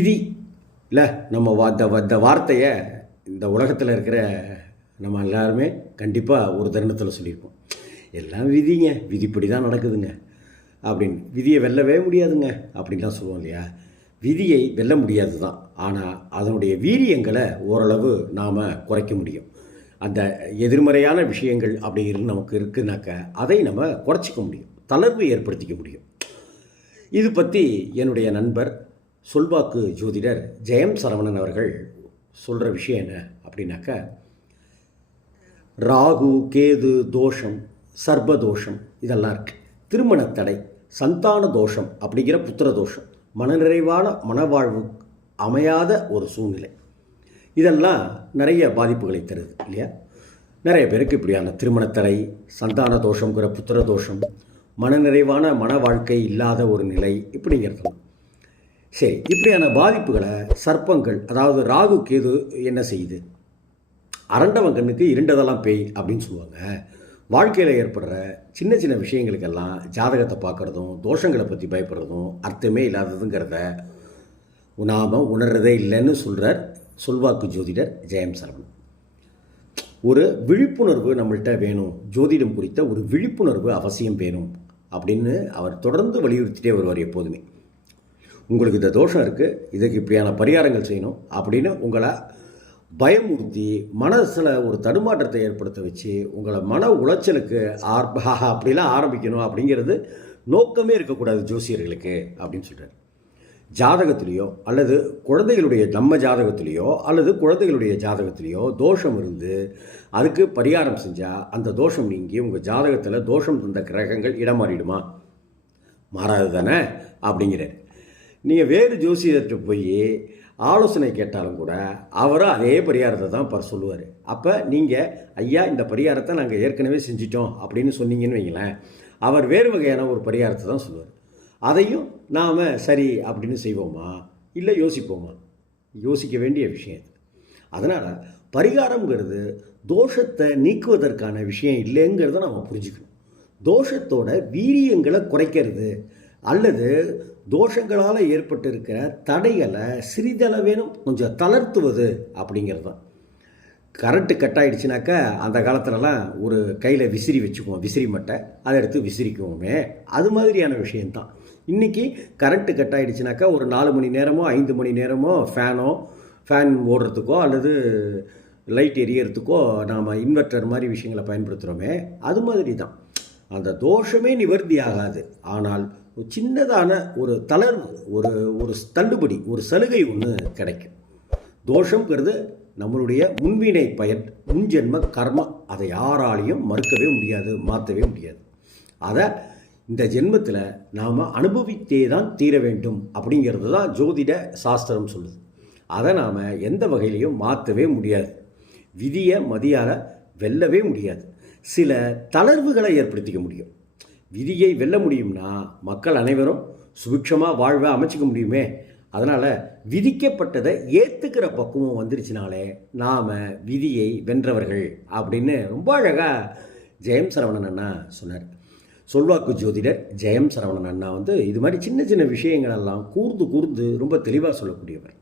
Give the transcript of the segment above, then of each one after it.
விதி. இல்லை நம்ம அந்த அந்த வ- வார்த்தையை இந்த உலகத்தில் இருக்கிற நம்ம எல்லாருமே கண்டிப்பாக ஒரு தருணத்தில் சொல்லியிருப்போம். எல்லாம் விதிங்க விதிப்படி தான் நடக்குதுங்க. அப்படின்னு விதியை வெல்லவே முடியாதுங்க அப்படின்லாம் சொல்லுவோம் இல்லையா? விதியை வெல்ல முடியாது தான் ஆனால் அதனுடைய வீரியங்களை ஓரளவு நாம் குறைக்க முடியும். அந்த எதிர்மறையான விஷயங்கள் அப்படி நமக்கு இருக்குனாக்க அதை நம்ம குறைச்சிக்க முடியும். தளர்வு ஏற்படுத்திக்க முடியும். இது பற்றி என்னுடைய நண்பர் சொல்வாக்கு ஜோதிடர் ஜெயம் சரவணன் அவர்கள் சொல்கிற விஷயம் என்ன அப்படின்னாக்க ராகு கேது தோஷம் சர்பதோஷம் இதெல்லாம் இருக்குது திருமண தடை சந்தான தோஷம் அப்படிங்கிற புத்திர தோஷம். மனநிறைவான மனவாழ்வு அமையாத ஒரு சூழ்நிலை. இதெல்லாம் நிறைய பாதிப்புகளை தருது இல்லையா? நிறைய பேருக்கு இப்படியான திருமண தடை சந்தான தோஷங்கிற புத்திர தோஷம் மனநிறைவான மன வாழ்க்கை இல்லாத ஒரு நிலை இப்படிங்கிறது. சரி இப்படியான பாதிப்புகளை சர்ப்பங்கள் அதாவது ராகு கேது என்ன செய்யுது? அரண்டவன் கண்ணுக்கு இருண்டதெல்லாம் பேய் அப்படின்னு சொல்லுவாங்க. வாழ்க்கையில் ஏற்படுற சின்ன சின்ன விஷயங்களுக்கெல்லாம் ஜாதகத்தை பார்க்குறதும் தோஷங்களை பற்றி பயப்படுறதும் அர்த்தமே இல்லாததுங்கிறத நாம் உணர்றதே இல்லைன்னு சொல்கிறார் சொல்வாக்கு ஜோதிடர் ஜெயம் சரவணன். ஒரு விழிப்புணர்வு நம்மள்கிட்ட வேணும். ஜோதிடம் குறித்த ஒரு விழிப்புணர்வு அவசியம் வேணும் அப்படின்னு அவர் தொடர்ந்து வலியுறுத்திட்டே வருவார் எப்போதுமே. உங்களுக்கு இந்த தோஷம் இருக்குது இதுக்கு இப்படியான பரிகாரங்கள் செய்யணும் அப்படின்னு உங்களை பயமுறுத்தி மனசில் ஒரு தடுமாற்றத்தை ஏற்படுத்த வச்சு உங்களை மன உளைச்சலுக்கு ஆர் அப்படிலாம் ஆரம்பிக்கணும் அப்படிங்கிறது நோக்கமே இருக்கக்கூடாது ஜோசியர்களுக்கு அப்படின்னு சொல்கிறார் ஜாதகத்திலேயோ அல்லது குழந்தைகளுடைய நம்ம ஜாதகத்திலேயோ அல்லது குழந்தைகளுடைய ஜாதகத்திலேயோ தோஷம் இருந்து அதுக்கு பரிகாரம் செஞ்சால் அந்த தோஷம் நீங்கி உங்கள் ஜாதகத்தில் தோஷம் தந்த கிரகங்கள் இடம் மாறிடுமா மாறாது தானே அப்படிங்கிறார். நீங்கள் வேறு ஜோசியர்கிட்ட போய் ஆலோசனை கேட்டாலும் கூட அவரும் அதே பரிகாரத்தை தான் இப்போ சொல்லுவார். அப்போ நீங்கள் ஐயா இந்த பரிகாரத்தை நாங்கள் ஏற்கனவே செஞ்சிட்டோம் அப்படின்னு சொன்னீங்கன்னு வைங்களேன். அவர் வேறு வகையான ஒரு பரிகாரத்தை தான் சொல்லுவார். அதையும் நாம் சரி அப்படின்னு செய்வோமா? இல்லை யோசிப்போமா? யோசிக்க வேண்டிய விஷயம் இது. அதனால் பரிகாரங்கிறது தோஷத்தை நீக்குவதற்கான விஷயம் இல்லைங்கிறத நாம் புரிஞ்சுக்கணும். தோஷத்தோட வீரியங்களை குறைக்கிறது அல்லது தோஷங்களால் ஏற்பட்டிருக்கிற தடைகளை சிறிதளவேனும் கொஞ்சம் தளர்த்துவது அப்படிங்கிறது தான் கரண்ட்டு கட் ஆகிடுச்சுனாக்கா அந்த காலத்துலலாம் ஒரு கையில் விசிறி வச்சுக்குவோம் விசிறி மட்டை. அதை எடுத்து விசிறிக்குவோமே. அது மாதிரியான விஷயந்தான் இன்றைக்கி கரண்ட்டு கட் ஆகிடுச்சுனாக்கா ஒரு நாலு மணி நேரமோ ஐந்து மணி நேரமோ ஃபேனோ ஃபேன் ஓடுறதுக்கோ அல்லது லைட் எரியறதுக்கோ நாம் இன்வெர்ட்டர் மாதிரி விஷயங்களை பயன்படுத்துகிறோமே அது மாதிரி தான் அந்த தோஷமே நிவர்த்தி ஆகாது ஆனால் ஒரு சின்னதான ஒரு தளர்வு ஒரு ஒரு தள்ளுபடி ஒரு சலுகை ஒன்று கிடைக்கும். தோஷங்கிறது நம்மளுடைய முன்வினை பயன் முன்ஜென்ம கர்மா. அதை யாராலையும் மறுக்கவே முடியாது மாற்றவே முடியாது. அதை இந்த ஜென்மத்தில் நாம் அனுபவித்தே தான் தீர வேண்டும் அப்படிங்கிறது தான் ஜோதிட சாஸ்திரம் சொல்லுது. அதை நாம் எந்த வகையிலையும் மாற்றவே முடியாது. விதியை மதியால் வெல்லவே முடியாது. சில தளர்வுகளை ஏற்படுத்திக்க முடியும். விதியை வெல்ல முடியும்னா மக்கள் அனைவரும் சுபிக்ஷமாக வாழ்வை அமைச்சிக்க முடியுமே. அதனால் விதிக்கப்பட்டதை ஏற்றுக்கிற பக்குவம் வந்துருச்சுனாலே நாம் விதியை வென்றவர்கள் அப்படின்னு ரொம்ப அழகாக ஜெயம் சரவணன் அண்ணா சொன்னார். சொல்வாக்கு ஜோதிடர் ஜெயம் சரவணன் அண்ணா வந்து இது மாதிரி சின்ன சின்ன விஷயங்கள் எல்லாம் கூர்ந்து கூர்ந்து ரொம்ப தெளிவாக சொல்லக்கூடியவர்.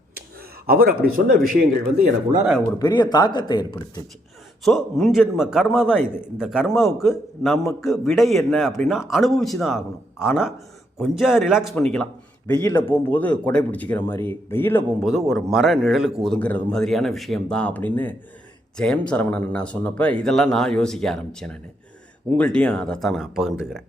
அவர் அப்படி சொன்ன விஷயங்கள் வந்து எனக்குள்ளார ஒரு பெரிய தாக்கத்தை ஏற்படுத்துச்சு. ஸோ முன்ஜென்ம கர்மா தான் இது. இந்த கர்மாவுக்கு நமக்கு விடை என்ன அப்படின்னா அனுபவித்து தான் ஆகணும். ஆனால் கொஞ்சம் ரிலாக்ஸ் பண்ணிக்கலாம். வெயிலில் போகும்போது கொடை பிடிச்சிக்கிற மாதிரி வெயிலில் போகும்போது ஒரு மர நிழலுக்கு ஒதுங்கிறது மாதிரியான விஷயம்தான் அப்படின்னு ஜெயம் சரவணன் நான் சொன்னப்போ இதெல்லாம் நான் யோசிக்க ஆரம்பித்தேன் நான். உங்கள்கிட்டையும் அதைத்தான் நான் பகிர்ந்துக்கிறேன்.